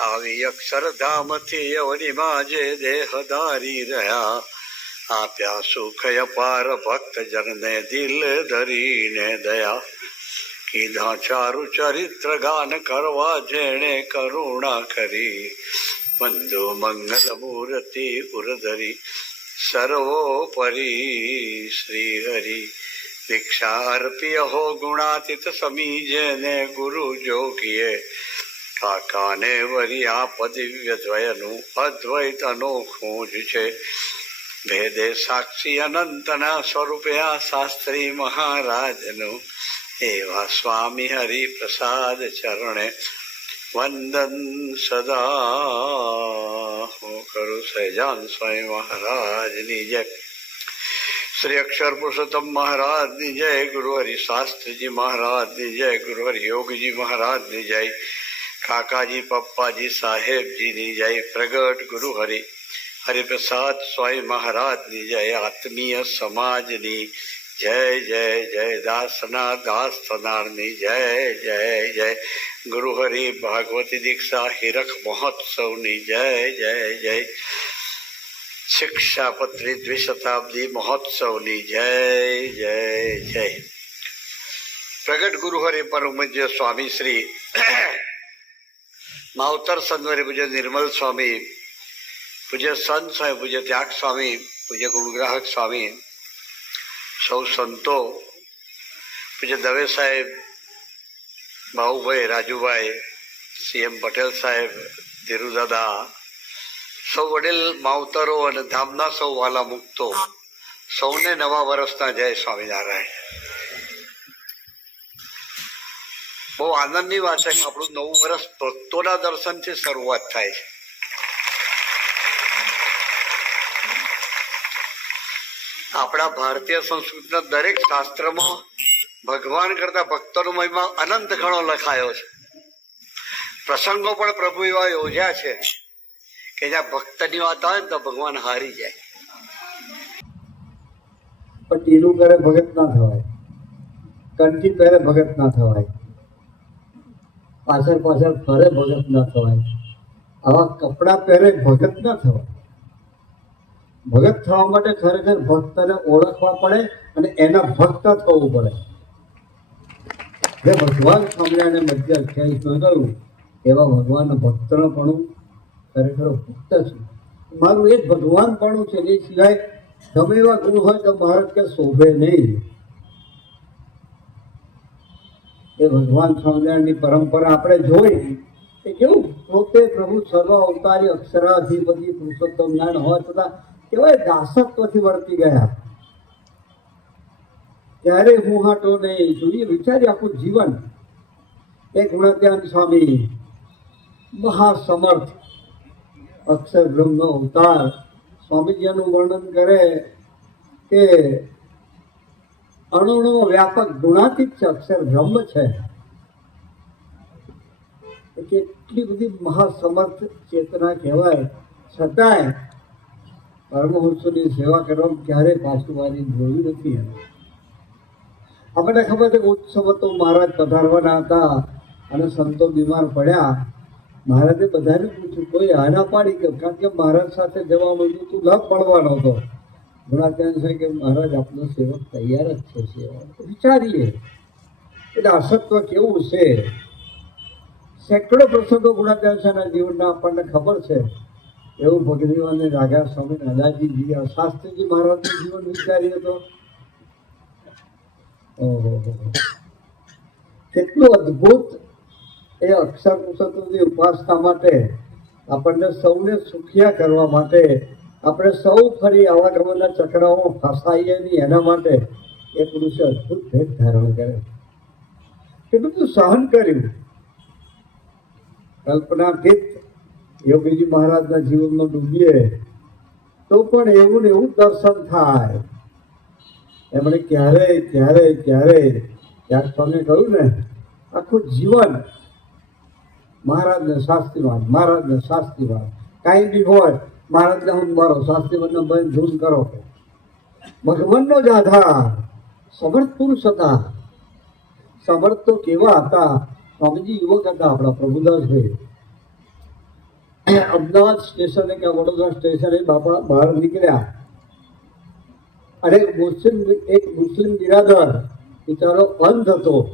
આવી અક્ષરધામથી અવનીમાં જે દેહ ધારી રહ્યા. આપ્યા સુખ અપાર ભક્ત જનને દિલ ધરીને દયા. કીધા ચારુ ચરિત્ર ગાન કરવા જેણે કરુણા કરી. બંધુ મંગલ મૂર્તિ ઉરધરી. સર્વોપરી શ્રી હરિ. ભિક્ષા અર્પિય હો ગુણાતીત સમી જેને ગુરુ જોગીએ. કાકાને વરી આ દિવ્ય દ્વયનું અદ્વૈત અનોખું જ છે. ભેદે સાક્ષી અનંતના સ્વરૂપે આ શાસ્ત્રી મહારાજનું, એવા સ્વામી હરિપ્રસાદ ચરણે વંદન સદા હું કરું સહેજાન સ્વામી મહારાજની જય. શ્રી અક્ષર પુરુષોત્તમ મહારાજની જય ગુરુ હરિ શાસ્ત્રીજી મહારાજની જય ગુરુ હરિ યોગજી મહારાજની જય. કાકાજી, પપ્પાજી, સાહેબજીની જય. પ્રગટ ગુરુ હરિ. હરિપ્રસાદ સ્વામી મહારાજની જય. આત્મીય સમાજની જય જય જય. દાસના દાસ થનારની જય જય જય. ગુરુ હરિ, ભાગવતી દીક્ષા, હિરખ મહોત્સવની જય જય જય. શિક્ષાપત્રી દ્વિશતાબ્દી મહોત્સવની જય જય જય. પ્રગટ ગુરુ હરિ પરમજ્ય સ્વામી શ્રી માવતર સંતવારી પૂજ્ય નિર્મલ સ્વામી, પૂજ્ય સંત સ્વામી પૂજ્ય ત્યાગ સ્વામી, પૂજ્ય ગુણગ્રાહક સ્વામી, સૌ સંતો, પૂજ્ય દવે સાહેબ ભાઉભાઈ રાજુભાઈ, સીએમ પટેલ સાહેબ, ધીરુદાદા, સૌ વડીલ માવતરો અને ધામના સૌ વાલા મુક્તો, સૌને નવા વર્ષના જય સ્વામિનારાયણ. બહુ આનંદની વાત છે કે આપણું નવું વર્ષ ભક્તોના દર્શનથી શરૂઆત થાય છે. આપણા ભારતીય સંસ્કૃતિના દરેક શાસ્ત્રમાં ભગવાન કરતા ભક્તોનો મહિમા અનંત ગણો લખાયો છે. પ્રસંગો પણ પ્રભુ એવા યોજ્યા છે કે જ્યાં ભક્તની વાત આવે તો ભગવાન હારી જાય. પણ ટીલું કરે ભગત ના થવાય. કંઠી પહેરે ભગત ના થવાય. પાછળ પાછળ ફરે ભગત ના થવાય. આવા કપડાં પહેરે ભગત ના થવાય. ભગત થવા માટે ખરેખર ભક્તને ઓળખવા પડે અને એના ભક્ત થવું પડે. જે ભગવાન સ્વામિનારાયણ મધ્ય અઠ્યાવીસમાં કહ્યું? એવા ભગવાનના ભક્તનો પણ ખરેખર ભક્ત છું. મારું એ ભગવાન પણ છે એ સિવાય ગમે એવા ગુણ હોય તો ભારત કે શોભે નહીં. એ ભગવાન સ્વામિનારાયણની પરંપરા આપણે જોઈ કે કેવું? પોતે પ્રભુ સર્વ અવતારી અક્ષરાધિપતિ પુરુષોત્તમ જ્ઞાન હોવા છતાં કેવાય દાસત્વથી વર્તી ગયા. ત્યારે હું હાટો નહીં જોઈએ વિચારી આખું જીવન. એ ગુણાત્યાન સ્વામી મહાસમર્થ અક્ષર બ્રહ્મનો અવતાર સ્વામીજીનું વર્ણન કરે કે અણુનો વ્યાપક ગુણાતીત અક્ષર બ્રહ્મ છે. કેટલી બધી મહાસમર્થ ચેતના કહેવાય. છતાંય પરમહંસોની સેવા કરવામાં ક્યારેય પાછું મારી જોયું નથી આપણને ખબર છે ઉત્સવ તો મહારાજ પધારવાના હતા અને સંતો બીમાર પડ્યા. મહારાજે બધાને પૂછ્યું, કોઈ આના પાડી ગયો? કારણ કે મહારાજ સાથે જવા માંડ્યું તું ન પડવાનો હતો. ગુણાત્યાન છે કે મહારાજ આપનો સેવક તૈયાર જ છે સેવા વિચારીએ. એટલે અસત્વ કેવું છે? સેંકડો પ્રસંગો શાહના જીવનના આપણને ખબર છે. એવું ભગરીવાને રાજા સ્વામી દાદાજીજી આ શાસ્ત્રીજી મહારાજનું જીવન વિચારીએ તો કેટલું અદ્ભુત એ અક્ષર પુરુષોત્તમની ઉપાસના માટે આપણને સૌને સુખિયા કરવા માટે આપણે સૌ ફરી આવાગમનના ચક્રાઓ ફસાઈએ નહીં, એના માટે એ પુરુષે અદભુત ભેદ ધારણ કરે. કેટલું બધું સહન કર્યું. કલ્પનાતીત યોગીજી મહારાજના જીવનમાં ડૂબીએ, તો પણ એવું ને એવું દર્શન થાય. એમણે ક્યારેય ક્યારેય ક્યારેય ત્યાં સ્વામી કહ્યું ને, આખું જીવન મહારાજને શાસ્ત્રીવાદ મહારાજને શાસ્ત્રીવાદ કાંઈ બી હોય મહારાજને હું મારો શાસ્ત્રીવાદને બંધ ધૂન કરો. ભગવાનનો જ આધાર. સમર્થ પુરુષ હતા. સમર્થ તો કેવા હતા? સ્વામીજી, યુવક હતા આપણા પ્રભુદાસભાઈ અમદાવાદ સ્ટેશને કે વડોદરા સ્ટેશને બાપા બહાર નીકળ્યા. અને મુસ્લિમ, એક મુસ્લિમ બિરાદર, બિચારો અંધ હતો.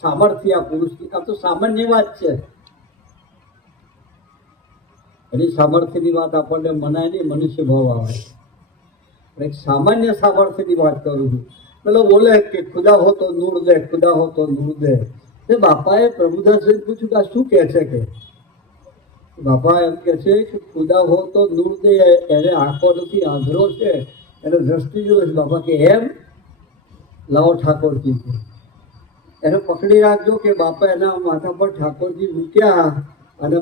સામર્થ્ય આ પુરુષની, આ તો સામાન્ય વાત છે. એની સામર્થ્યની વાત આપણને મનાય નહીં મનુષ્ય ભાવ આવે એક સામાન્ય સામર્થ્યની વાત કરું છું. પેલો બોલે કે ખુદા હો તો નૂર દે, ખુદા હો તો નૂર દે. તે બાપાએ પ્રભુદાસને પૂછ્યું કે આ શું કહે છે કે? બાપા એમ કે છે કે ખુદા હો તો નૂર દે, એને આંખો નથી, આંધળો છે. એને દ્રષ્ટિ જોઈએ છે. બાપા કે એમ? લાવો ઠાકોરજી. એને પકડી રાખજો કે બાપા એના માથા પર ઠાકોરજી મૂક્યા અને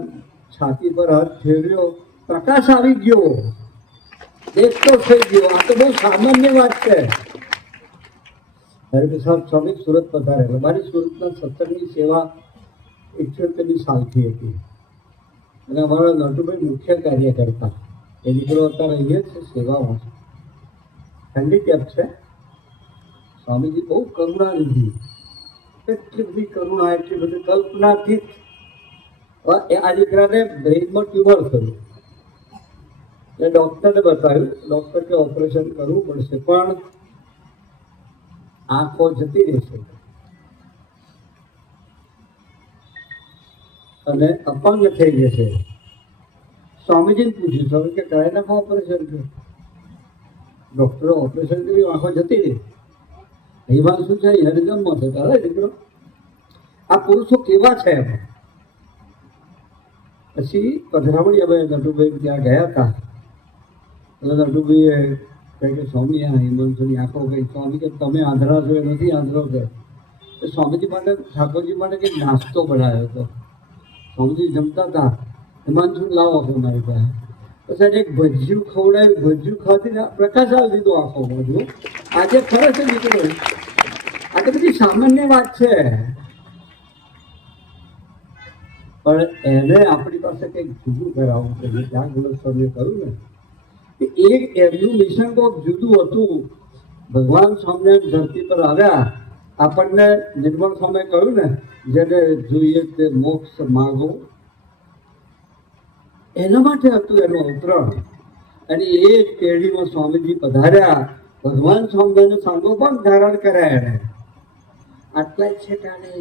છાતી પર હાથ ફેરવ્યો, પ્રકાશ આવી ગયો. દેખતો થઈ ગયો. આ તો બહુ સામાન્ય વાત છે. હરિપ્રસાદ સ્વામી, સુરત પધારેલા મારી સુરતના સત્સંગની સેવા ઇઠ્યોતેરની સાલથી હતી. અને અમારા નટુભાઈ મુખ્ય કાર્ય કરતા એ દીકરો અત્યારે અહીંયા છે, સેવામાં છે. હેન્ડીકેપ છે. સ્વામીજી બહુ કરુણા લીધી એટલી બધી કરુણા, એટલી બધી કલ્પનાથી જ એ આ દીકરાને બ્રેઇનમાં ટ્યુમર થયું. એટલે ડૉક્ટરને બતાવ્યું ડૉક્ટર કે ઓપરેશન કરવું પડશે, પણ આંખો જતી રહેશે. અને અપંગ થઈ જશે. સ્વામીજીને પૂછ્યું, સ્વામી, કે કયા નાખો ઓપરેશન કર્યું ડૉક્ટરે ઓપરેશન કર્યું, આંખો જતી રહી. હિમાંશુ છે હરિજનમાં છે તારે દીકરો? આ પુરુષો કેવા છે એમ? પછી પધરામણી અમે નટુભાઈ ત્યાં ગયા હતા. એટલે નટુભાઈએ કહે કે સ્વામી, આ હિમાંશુની આંખો કહી સ્વામી કે, તમે આંધળા છો, એ નથી આંધળો તો સ્વામીજી માટે, ઠાકોરજી માટે કંઈક નાસ્તો બનાવ્યો હતો. સ્વામીજી જમતા હતા. હિમાંશુ લાવો છો મારી પાસે. પછી એક ભજ્યું ખવડાવ્યું. ભજ્યું ખાવાથી પ્રકાશ આવી દીધો આખો બાજુ. આજે છે દીકરો આ તો બધી સામાન્ય વાત છે. પણ એને આપણી પાસે કંઈક જુદું કરાવવું છે. જે ત્યાં ગુણસ્વામીએ કહ્યું ને એક એમનું મિશન તો જુદું હતું. ભગવાન સ્વામિનારાયણ ધરતી પર આવ્યા. આપણને નિર્મળ સ્વામી કહ્યું ને, જેને જોઈએ તે મોક્ષ માગો. એના માટે હતું એનું અવતરણ. અને એ પેઢીમાં સ્વામીજી પધાર્યા. ભગવાન સ્વામિનારાયણ સાંગો પણ ધારણ કર્યા એને. આટલા છે છેટાડે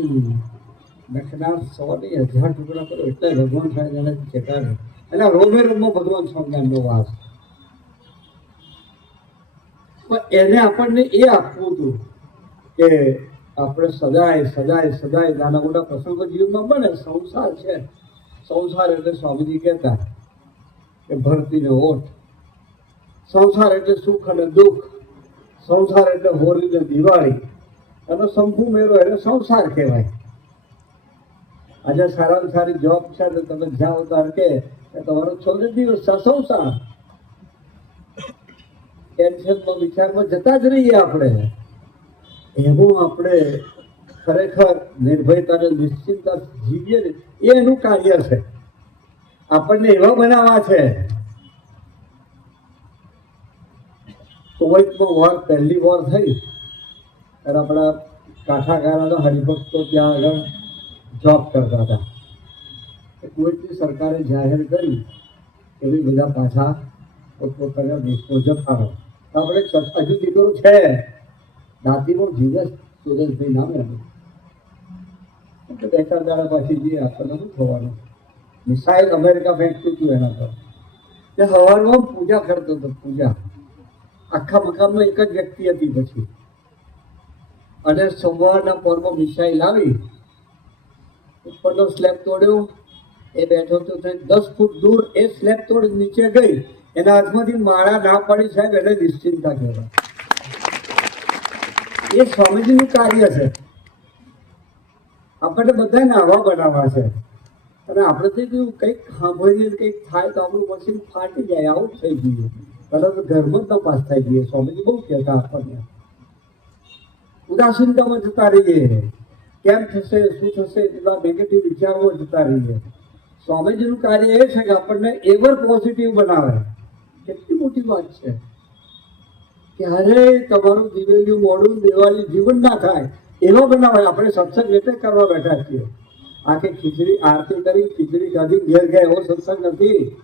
લખનાર સો ને હજાર ટુકડા કરો એટલે ભગવાન સ્વામિનારાયણ છેટાડે એટલે રોમે રોમો ભગવાન સ્વામિનારાયણનો વાસ. પણ એને આપણને એ આપવું હતું કે આપણે સદાય સદાય સદાય નાના મોટા પ્રસંગો જીવનમાં બને, સંસાર છે. સંસાર એટલે સ્વામીજી કહેતા કે ભરતીને ઓઠ સંસાર એટલે સુખ અને દુઃખ. સંસાર એટલે હોળી ને દિવાળી. અને શંભુ મેળો એટલે સંસાર કહેવાય. આજે સારામાં સારી જોબ છે ને તમે જાઓ તાર કે તમારો છોલે દિવસ છે સંસાર ટેન્શનમાં વિચારમાં જતા જ રહીએ આપણે. એવું આપણે ખરેખર નિર્ભયતા અને નિશ્ચિંતા જીવીએ ને એ એનું કાર્ય છે. આપણને એવા બનાવવા છે. કુવૈતમાં વોર પહેલી વોર થઈ. ત્યારે આપણા કાઠાકારાના હરિભક્તો ત્યાં આગળ જોબ કરતા હતા. કુવૈતની સરકારે જાહેર કરી કે ભાઈ બધા પાછા પોતપોતાના દેશો જતા રહો આપણે હજુ દીકરો છે. દાંતીનો જીવસ સુરેશભાઈ નામે હતું. બે ચાર દાડા પાછી જઈએ આપણને શું થવાનું? મિસાઇલ અમેરિકા ફેંકતું હતું એના પર. તે હવારમાં પૂજા કરતો હતો, પૂજા. આખા મકાનમાં એક જ વ્યક્તિ હતી પછી. અને સોમવારના પર્વ મિસાઇલ આવી. ઉપરનો સ્લેબ તોડ્યો. એ બેઠો તો દસ ફૂટ દૂર એ સ્લેબ તોડ નીચે ગઈ. એના હાથમાંથી માળા ના પડી સાહેબ એટલે નિશ્ચિંતા કહેવાય. એ સ્વામીજીનું કાર્ય છે. આપણને બધાને આવા બનાવવા છે. અને આપણે તો કેવું કંઈક સાંભળીએ કંઈક થાય તો આપણું મશીન ફાટી જાય, આવું થઈ ગયું. પરંતુ ઘરમાં તપાસ થઈ ગઈ. સ્વામીજી બહુ કહેતા આપણને. ઉદાસીનતામાં જતા રહીએ. કેમ થશે, શું થશે એટલા નેગેટિવ વિચારો જતા રહીએ. સ્વામીજીનું કાર્ય એ છે કે આપણને એવર પોઝિટિવ બનાવે. કેટલી મોટી વાત છે. ક્યારે તમારું દિવેલિયું મોડું, દિવાળી જીવન ના થાય, એવા બનાવે આપણે સત્સંગ એટલે કરવા બેઠા છીએ. આખી ખીચડી આરતી કરી, ખીચડી ખાધી, ઘેર ગયા એવો સત્સંગ નથી.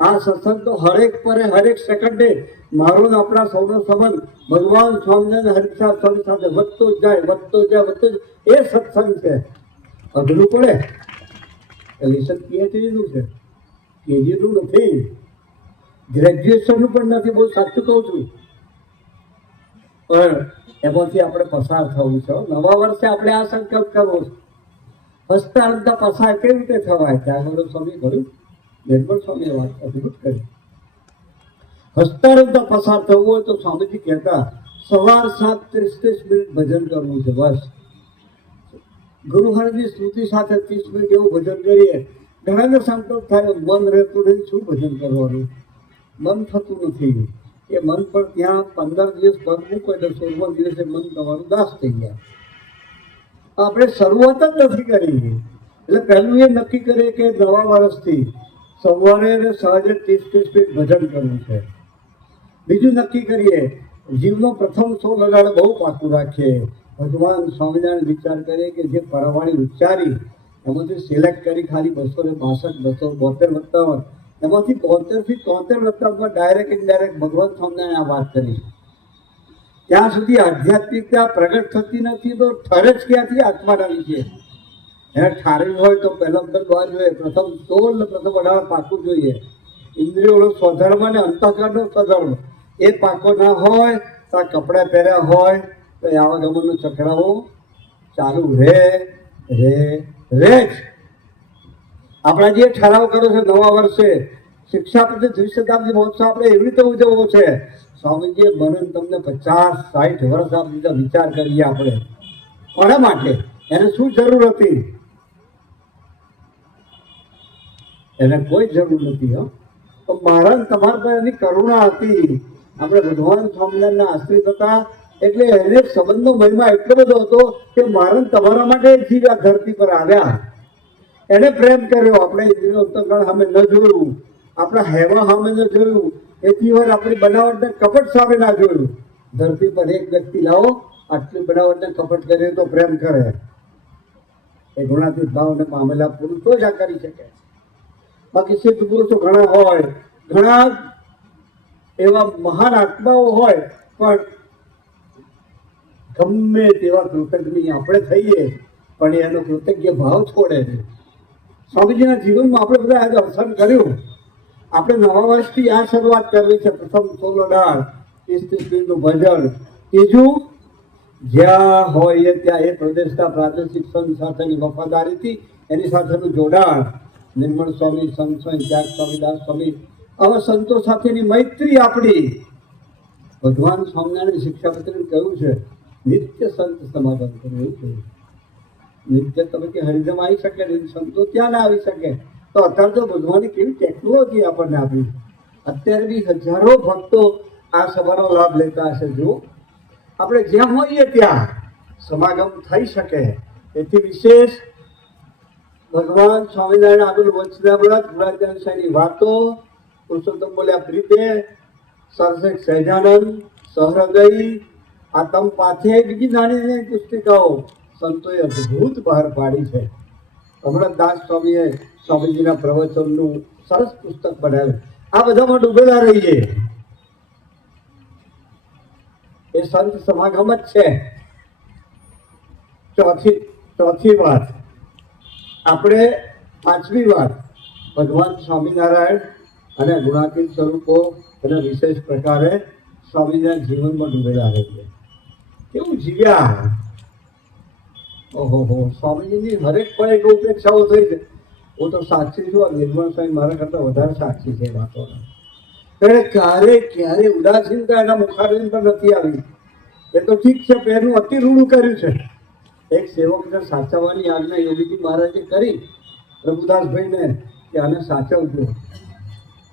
આ સત્સંગ તો હરેક પરે હરેક સેકન્ડે મારો ને આપણા સૌનો સંબંધ ભગવાન સ્વામિનારાયણ હરિક્ષા સ્વામી સાથે વધતો જાય વધતો જાય વધતો જાય. એ સત્સંગ છે. અઘરું પડે. લેસન પીએચડી નું છે. કેજી નું નથી. ગ્રેજ્યુએશનનું પણ નથી, બહુ સાચું કહું છું. પણ એમાંથી આપણે પસાર થવું છે. નવા વર્ષે આપણે આ સંકલ્પ કરવો હસતા હસતા પસાર કેવી રીતે થવાય? ત્યાં આગળ સ્વામી કહ્યું નિર્મળ સ્વામીએ વાત અદભુત કરી. હસતા હસતા પસાર થવું હોય તો સ્વામીજી કહેતા, સવાર સાત ત્રીસ ત્રીસ મિનિટ ભજન કરવું છે, બસ. ગુરુહરની સ્મૃતિ સાથે ત્રીસ મિનિટ એવું ભજન કરીએ, ઘણાને સંતોષ થાય, મન રહેતું નહીં શું ભજન કરવાનું? મન થતું નથી. એ મન પર ત્યાં પંદર દિવસ પગ મૂકો એટલે સોળમા દિવસે મન તમારું દાસ થઈ ગયા આપણે શરૂઆત જ નથી કરી. એટલે પહેલું એ નક્કી કરીએ કે નવા વર્ષથી સવારે અને સાંજે ત્રીસ ત્રીસ મિનિટ ભજન કરવું છે. બીજું નક્કી કરીએ, જીવનો પ્રથમ સો લગાડ બહુ પાકું રાખીએ. ભગવાન સ્વામિનારાયણ વિચાર કરીએ કે જે પરવાણી ઉચ્ચારી, એમાંથી સિલેક્ટ કરી ખાલી બસો ને બાસઠ, બસો બોતેર વત્તાવન એમાંથી બોતેરથી તોતેર વત્તાવનમાં ડાયરેક્ટ ઇનડાયરેક્ટ ભગવાન સ્વામિનારાયણ આ વાત કરી. ત્યાં સુધી આધ્યાત્મિકતા પ્રગટ થતી નથી તો ઠરે જ ક્યાંથી આત્માના વિશે એને ઠારવી હોય તો પહેલા બધા જોઈએ. પ્રથમ સોળ પ્રથમ અઢાર પાકું જોઈએ. ઇન્દ્રિયોનો સ્વધર્મ અને અંતઃકરણનો સ્વધર્મ. એ પાકો ના હોય, તો કપડાં પહેર્યા હોય, તો આવા ગમનનો ચકરાવો ચાલુ રહે રે રે જ. આપણા જે ઠરાવ કર્યો છે, નવા વર્ષે, શિક્ષા શિક્ષાપતિ દ્વિશતાબ્દી મહોત્સવ આપણે એવી રીતે ઉજવવો છે. સ્વામીજીએ મને તમને પચાસ, સાઠ વર્ષ આપી વિચાર કરીએ આપણે. કોના માટે? એને શું જરૂર હતી? એને કોઈ જરૂર નથી, હો. તો મારા તમારા પર એની કરુણા હતી. આપણે ભગવાન સ્વામિનારાયણના આશ્રિત હતા. એટલે એને સંબંધનો મહિમા એટલો બધો હતો કે મારણ તમારા માટે જીવ આ ધરતી પર આવ્યા. એને પ્રેમ કર્યો, આપણે ઇન્દ્રિયો ઉત્તરકાળ સામે ન જોયું. આપણા હેવા સામે ન જોયું. એથી વાર આપણી બનાવટને કપટ સામે ના જોયું. ધરતી પર એક વ્યક્તિ, લાવો, આટલી બનાવટને કપટ કરે તો પ્રેમ કરે. એ ગુણાતીત ભાવને પામેલા પુરુષો જ આ કરી શકે બાકી સિદ્ધ પુરુષો ઘણા હોય, ઘણા એવા મહાન આત્માઓ હોય, પણ ગમે તેવા કૃતજ્ઞ આપણે થઈએ, પણ એનો કૃતજ્ઞ ભાવ છોડે છે સ્વામીજીના જીવનમાં આપણે બધા આજે અવસાન કર્યું. આપણે નવા વર્ષથી આ શરૂઆત કરવી છે. પ્રથમ સોલો ડાળ ત્રીસ ભજન. ત્રીજું, જ્યાં હોય ત્યાં એ પ્રદેશના પ્રાદેશિક સંઘ સાથેની વફાદારીથી એની સાથેનું જોડાણ. નિર્મળ સ્વામી, સંત સ્વામી, ત્યાગ સ્વામી, દાસ સ્વામી, આવા સંતો સાથેની મૈત્રી આપણી. ભગવાન સ્વામિનારાયણ શિક્ષાપત્રી કહ્યું છે, નિત્ય સંત સમાગમ કરવું એવું કહ્યું. નિત્ય તમે કે હરિધમ આવી શકે સંતો ત્યાં ના આવી શકે. તો અત્યારે તો ભગવાને કેવી ટેકનોલોજી આપણને આપી. અત્યારે બી હજારો ભક્તો આ સભાનો લાભ લેતા હશે. જો આપણે જ્યાં હોઈએ ત્યાં સમાગમ થઈ શકે. એથી વિશેષ ભગવાન સ્વામિનારાયણ આગળ વંચનાવ્રત ગુણાચાર્ય સાહેબની વાતો, પુરુષોત્તમ બોલ્યા પ્રીતે સરસેક સહેજાનંદ, સહૃદયી તમ પાથે બીજી નાની નાની પુસ્તિકાઓ, સંતોએ અદ્ભુત બહાર પાડી છે. હમણાં દાસ સ્વામીએ સ્વામીજીના પ્રવચનનું સરસ પુસ્તક બનાવ્યું. આ બધામાં ડૂબેલા રહીએ. એ સંત સમાગમ જ છે. ચોથી ચોથી વાત. આપણે પાંચમી વાર ભગવાન સ્વામિનારાયણ અને ગુણાતીત સ્વરૂપો અને વિશેષ પ્રકારે સ્વામિનારાયણ જીવનમાં ડૂબેલા છે. કેવું જીવ્યા? ઓહો સ્વામીજીની હરેક પણ એક ઉપેક્ષાઓ થઈ છે. હું તો સાક્ષી છું, આ નિર્મળ સ્વામી મારા કરતાં વધારે સાક્ષી છે વાતોના. એટલે ક્યારે ક્યારે ઉદાસીનતા એના મુખારબિંદ પર નથી આવી? એ તો ઠીક છે, પહેલું અતિ રૂડું કર્યું છે. એક સેવકને સાચવવાની આજ્ઞા યોગીજી મહારાજે કરી. પ્રભુદાસભાઈને કે આને સાચવજો.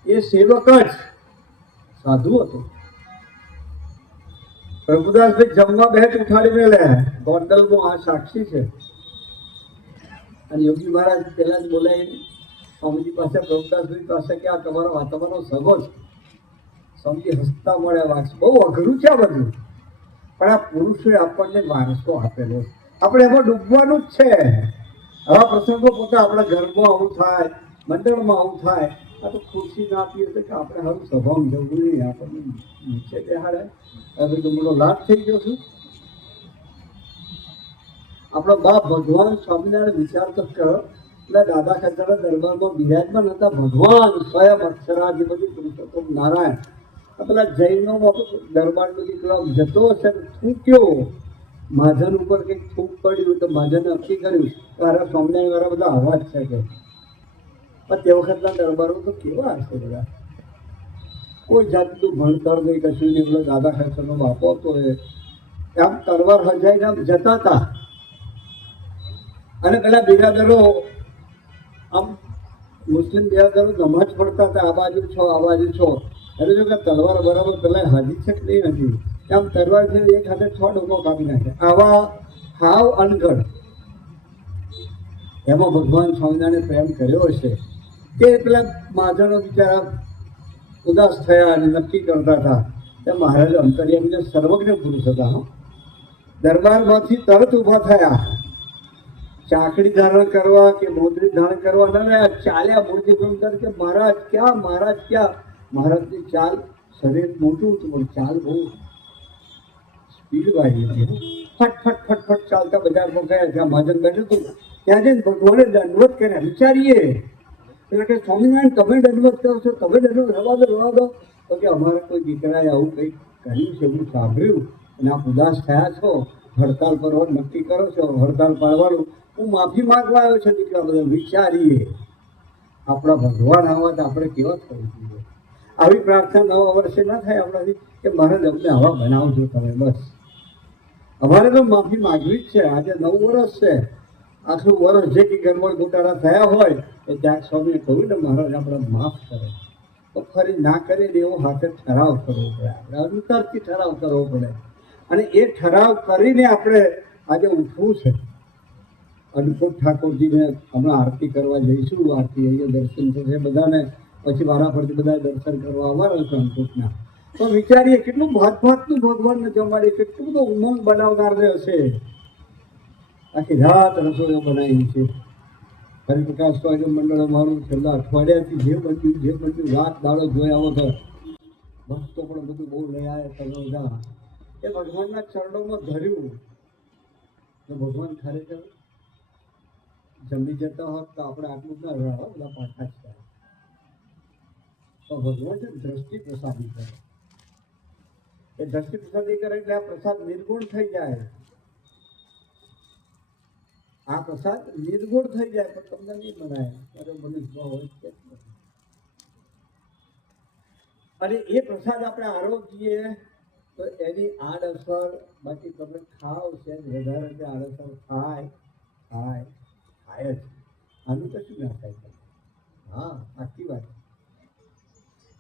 એ સેવક જ સાધુ હતો. પ્રભુદાસભાઈ જમવા બેઠ ઉઠાડી મેલે ગોંડલમાં આ સાક્ષી છે. અને યોગી મહારાજ પહેલા જ બોલાય સ્વામીજી પાસે, પ્રભુદાસભાઈ પાસે કે આ તમારો આ તમારો સગો છે. સ્વામીજી હસતા મળ્યા વાત બહુ અઘરું છે આ બધું. પણ આ પુરુષોએ આપણને વારસો આપેલો છે. આપણે એમાં ડૂબવાનું જ છે. આવા પ્રસંગો પોતે આપણા ઘરમાં આવું થાય, મંડળમાં આવું થાય, આ તો ખુરશી ના આપી તો કે આપણે હવે સભામાં જવું નહીં, આપણને નીચે બેહાડે. હવે તો મોટો લાભ થઈ ગયો છું. આપણો બાપ ભગવાન સ્વામિનારાયણ વિચાર તો કરો, એટલે દાદા ખંચારા દરબારમાં બિરાજમાન હતા, ભગવાન સ્વયં અક્ષરાધિપતિ પુરુષોત્તમ નારાયણ. પેલા જૈનો દરબાર બધી પેલો જતો હશે થૂક્યો. માધન ઉપર કંઈક થૂક પડ્યું તો માધને નક્કી કર્યું. આરા સ્વામિનારાયણ બધા અવાજ છે કે. પણ તે વખતના દરબારો તો કેવા હશે બધા? કોઈ જાતનું ભણતર નહીં, કશું નહીં બધા દાદા ખંચારનો બાપો હતો એ. આમ તલવાર હજાઈને આમ જતા હતા. અને પેલા બિરાદરો આમ મુસ્લિમ બિરાદરો નમાજ પડતા હતા, આ બાજુ છો, આ બાજુ છો. એટલે જો કે તલવાર બરાબર પેલા હાજી છે કે નહીં હતી આમ જેવી એક હાથે છ ડોકો કાપી નાખે. આવા હાવ અનગઢ. એમાં ભગવાન સ્વામિનારાયણે પ્રેમ કર્યો છે તે પેલા મહાજનો બિચારા ઉદાસ થયા અને નક્કી કરતા હતા એ મહારાજ અંતર્યામી સર્વજ્ઞ પુરુષ હતા દરબારમાંથી તરત ઊભા થયા. ચાકડી ધારણ કરવા કે મોદરી ધારણ કરવા, ન રહ્યા ચાલ્યા મૂર્તિ ભયંકર કે મહારાજ ક્યાં મહારાજ ક્યાં? મહારાજની ચાલ શરીર મોટું હતું, પણ ચાલ બહુ સ્પીડ વાળી હતી ફટ ફટ ફટ ફટ ચાલતા બજારમાં ગયા જ્યાં મહાજન બેઠું હતું. ત્યાં જઈને ભગવાને દંડવત કર્યા. વિચારીએ. એટલે કે, સ્વામિનારાયણ, તમે દંડવત કરો છો, તમે દંડવત, રવા દો રવા દો. તો કે, અમારા કોઈ દીકરાએ આવું કંઈક કર્યું છે હું સાંભળ્યું. અને આપ ઉદાસ થયા છો. હડતાલ પર નક્કી કરો છો. હડતાલ પાડવાનું. હું માફી માગવા આવ્યો છું દીકરા બધા વિચારીએ. આપણા ભગવાન આવા તો આપણે કેવા થવું જોઈએ આવી પ્રાર્થના નવા વર્ષે ના થાય આપણાથી કે, મારે અમને આવા બનાવજો તમે. બસ. અમારે તો માફી માંગવી જ છે. આજે નવ વર્ષ છે. આખું વર્ષ જે કે ગરબડ ગોટાળા થયા હોય એ ત્યાં સ્વામીએ કહ્યું ને મહારાજ, આપણે માફ કરે. તો ફરી ના કરે ને એવો હાથે ઠરાવ કરવો પડે. આપણે અંતરથી ઠરાવ કરવો પડે. અને એ ઠરાવ કરીને આપણે આજે ઉઠવું છે. અનુકૂટ ઠાકોરજીને હમણાં આરતી કરવા જઈશું. આરતી અહીંયા દર્શન થશે બધાને. પછી વારા ફરતી બધા દર્શન કરવા આવવાના છે અનુકૂટના તો વિચારીએ કેટલું ભાત ભાતનું ભગવાનને જમાડીએ, કેટલું બધો ઉમંગ બનાવનારને હશે. આખી રાત રસોઈઓ બનાવી છે. હરિપ્રકાશ સ્વાગત મંડળ અમારું છેલ્લા અઠવાડિયાથી જે બન્યું જે બન્યું રાત દાડો જોયા વગર ભક્તો પણ બધું બહુ લઈ તમે બધા. એ ભગવાનના ચરણોમાં ધર્યું. તો ભગવાન ખરેખર જમી જતા હોત તો આપણે આટલું ના રહ્યા બધા પાછા જ તો ભગવાન છે દ્રષ્ટિ પ્રસાદી કરે. એ દ્રષ્ટિ પ્રસાદી કરે એટલે આ પ્રસાદ નિર્ગુણ થઈ જાય. આ પ્રસાદ નિર્ગુણ થઈ જાય પણ તમને નહીં બનાય ત્યારે મનુષ્ય હોય અને એ પ્રસાદ આપણે આરોગીએ તો એની આડઅસર, બાકી તમે ખાવ છે વધારે તે આડઅસર થાય થાય થાય જ. આનું કશું ના થાય. હા આખી વાત.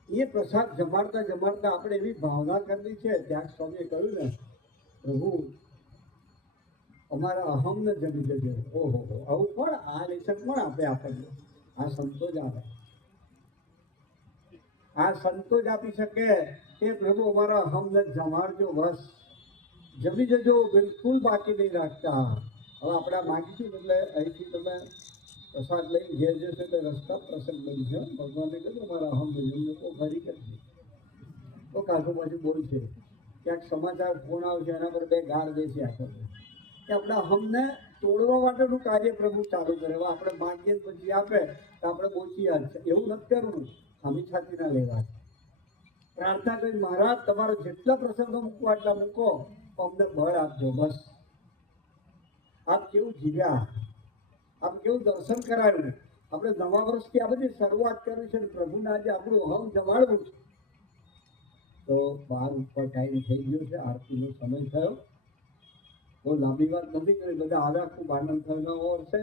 એ પ્રસાદ જમાડતા જમાડતા આપણે એવી ભાવના કરવી છે. ત્યાં સ્વામીએ કહ્યું ને, પ્રભુ, અમારા અહમને જમી જજો ઓહો આવું પણ આ લેખક પણ આપે આપણને. આ સંતો જ આપે. આ સંતો જ આપી શકે કે પ્રભુ, અમારા અહમને જમાડજો, બસ. જમી જજો, બિલકુલ બાકી નહીં રાખતા. હવે આપણે માગીશું એટલે અહીંથી તમે પ્રસાદ લઈને ઘેર જશે તો રસ્તા પ્રસંગ બનશે ભગવાને કહ્યું મારા અહમ ભજન લોકો ફરી કરશે તો કાઢો બાજુ બોલ છે, ક્યાંક સમાચાર ફોન આવશે, એના પર બે ગાળ દેશે આખો કે આપણા અહમને તોડવા માટેનું કાર્ય પ્રભુ ચાલુ કરે. હવે આપણે માગીએ પછી આપે, તો આપણે બોચી છે. એવું નથી કરવું. હામી છાતીના લેવા પ્રાર્થના કરી, મહારાજ, તમારો જેટલા પ્રસંગો મૂકવા એટલા મૂકો અમને બળ આપજો. બસ. આપ કેવું જીવ્યા? આપ કેવું દર્શન કરાયું આપણે નવા વર્ષથી આ બધી શરૂઆત કરી છે પ્રભુને આજે આપણું અહમ જમાડવું છે. તો બાર ઉપર ટાઈમ થઈ ગયો છે, આરતીનો સમય થયો. બહુ લાંબી વાત નથી કરી, બધા આવ્યા ખૂબ આનંદ થયેલો વર્ષે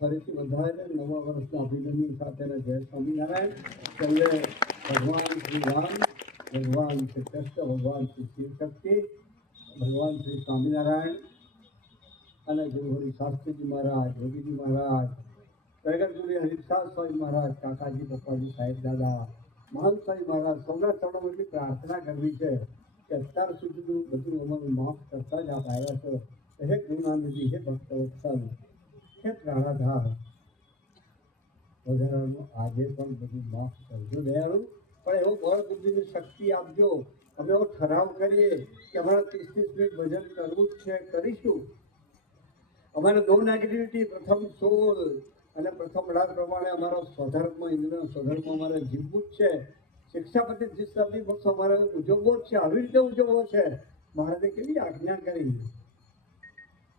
ફરીથી બધાને નવા વર્ષના અભિનંદન સાથેના જય સ્વામિનારાયણ. છેલ્લે ભગવાન શ્રી રામ, ભગવાન શ્રી કૃષ્ણ, ભગવાન શ્રી શિવ શક્તિ, ભગવાન શ્રી સ્વામિનારાયણ. અને ગુરુ હરિ શાસ્ત્રીજી મહારાજ યોગીજી મહારાજ પ્રગટ ગુરુ સ્વામી મહારાજ, કાકાજી પપ્પાજી, સાહેબ દાદા, મહાન સ્વામી મહારાજ, સૌના એટલી પ્રાર્થના કરવી છે કે અત્યાર સુધીનું બધું અમારું માફ કરતા જ આપ આવ્યા છો. હે ગુરુનાનંદજી, હે ભક્ત વત્સલ, હે પ્રાણાધાર. વધારાનું આજે પણ બધું માફ કરજો દયાળુ. પણ એવો બળ બુદ્ધિની શક્તિ આપજો. અમે એવો ઠરાવ કરીએ કે અમારે ત્રીસ ત્રીસ મિનિટ ભજન કરવું જ છે, કરીશું. અમારે નો નેગેટિવિટી પ્રથમ સોલ અને પ્રથમ રાત પ્રમાણે અમારો સ્વધર્મ ઇન્દ્રનો સ્વધર્મ અમારે જીવવું જ છે. શિક્ષાપતિ શિક્ષાથી બસ અમારે ઉજવવો જ છે. આવી રીતે ઉજવવો છે. મહારાજે કેવી આજ્ઞા કરી?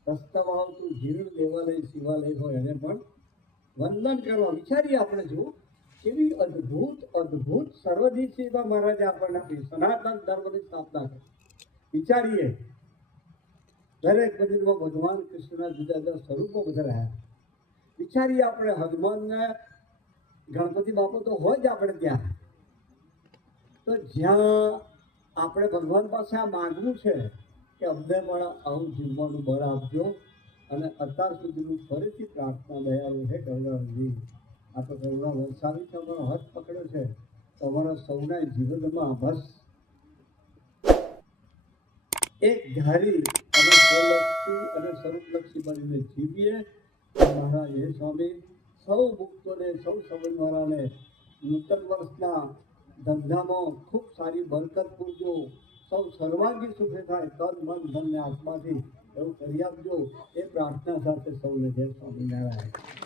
રસ્તામાં આવતું જીર્ણ દેવાલય, શિવાલય હોય એને પણ વંદન કરવા. વિચારીએ આપણે જો, કેવી અદ્ભુત અદ્ભુત સર્વદિશીમાં મહારાજે આપણને આપી. સનાતન ધર્મની સ્થાપના કરી. વિચારીએ. દરેક મંદિરમાં ભગવાન કૃષ્ણના જુદા જુદા સ્વરૂપો બધા રહ્યા વિચારીએ આપણે, હનુમાનને, ગણપતિ બાપુ તો હોય જ આપણે ત્યાં. તો જ્યાં આપણે ભગવાન પાસે આ માગવું છે કે અમને પણ આવું જીવવાનું બળ આપજો અને અત્યાર સુધીનું ફરીથી પ્રાર્થના દયાળુ છે કરુણાજી આ તો કરુણા વંશાવી છે અમારો હાથ પકડ્યો છે. તો અમારા સૌના જીવનમાં બસ. એક ધારી સ્વલક્ષી અને સ્વરૂપલક્ષી બનીને જીવીએ. મહારાજ સ્વામી, સૌ ભક્તોને, સૌ સંબંધવાળાને નૂતન વર્ષના ધંધામાં ખૂબ સારી બરકત પૂરજો. સૌ સર્વાંગી સુખે થાય, તન, મન ધન ને એવું કરી આપજો. એ પ્રાર્થના સાથે સૌને જય સ્વામિનારાયણ.